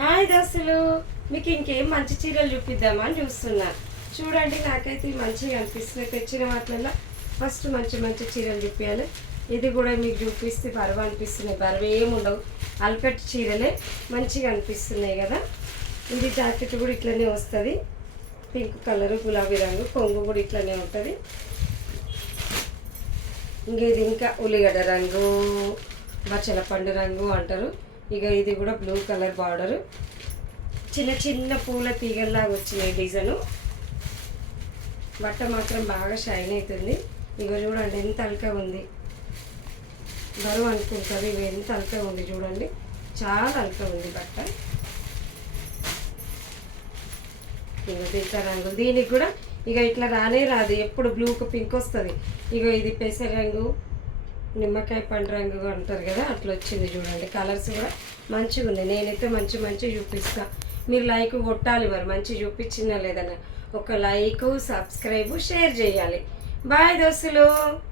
Hi దోస్తులు, మీకు ఇంకేం మంచి చీరలు చూపిద్దామని చూస్తున్నా. చూడండి, నాకైతే మంచిగా అనిపిస్తుంది. తెచ్చిన వాటిల్లో ఫస్ట్ మంచి మంచి చీరలు చూపించాలి. ఇది కూడా మీకు చూపిస్తే బరువు అనిపిస్తున్నాయి. బరువు ఏమి ఉండవు, అల్కట్ చీరలే మంచిగా అనిపిస్తున్నాయి కదా. ఇది జాకెట్ కూడా ఇట్లనే వస్తుంది, పింక్ కలరు, గులాబీ రంగు, కొంగు కూడా ఇట్లనే ఉంటుంది. ఇది ఇంకా ఉల్లిగడ్డ రంగు, బచ్చల పండు రంగు అంటారు. ఇక ఇది కూడా బ్లూ కలర్ బార్డరు, చిన్న చిన్న పూల తీగల్లాగా వచ్చినాయి డిజైను. బట్ట మాత్రం బాగా షైన్ అవుతుంది. ఇక చూడండి ఎంత అల్కగా ఉంది, బరువు అనుకుంటారు. ఇవి ఎంత అల్కగా ఉంది చూడండి, చాలా అల్కగా ఉంది బట్ట. ఇక ఇట్లా రంగులు, దీనికి కూడా ఇక ఇట్లా రానే రాదు, ఎప్పుడు బ్లూకు పింక్ వస్తుంది. ఇక ఇది పెసర రంగు, నిమ్మకాయ పండు రంగు అంటారు కదా, అట్లా వచ్చింది చూడండి. కలర్స్ కూడా మంచిగా ఉంది. నేనైతే మంచి మంచి చూపిస్తా, మీరు లైక్ కొట్టాలి. మరి మంచి చూపించినా లేదన్నా ఒక లైక్, సబ్స్క్రైబ్, షేర్ చేయాలి. బాయ్ దోస్తులు.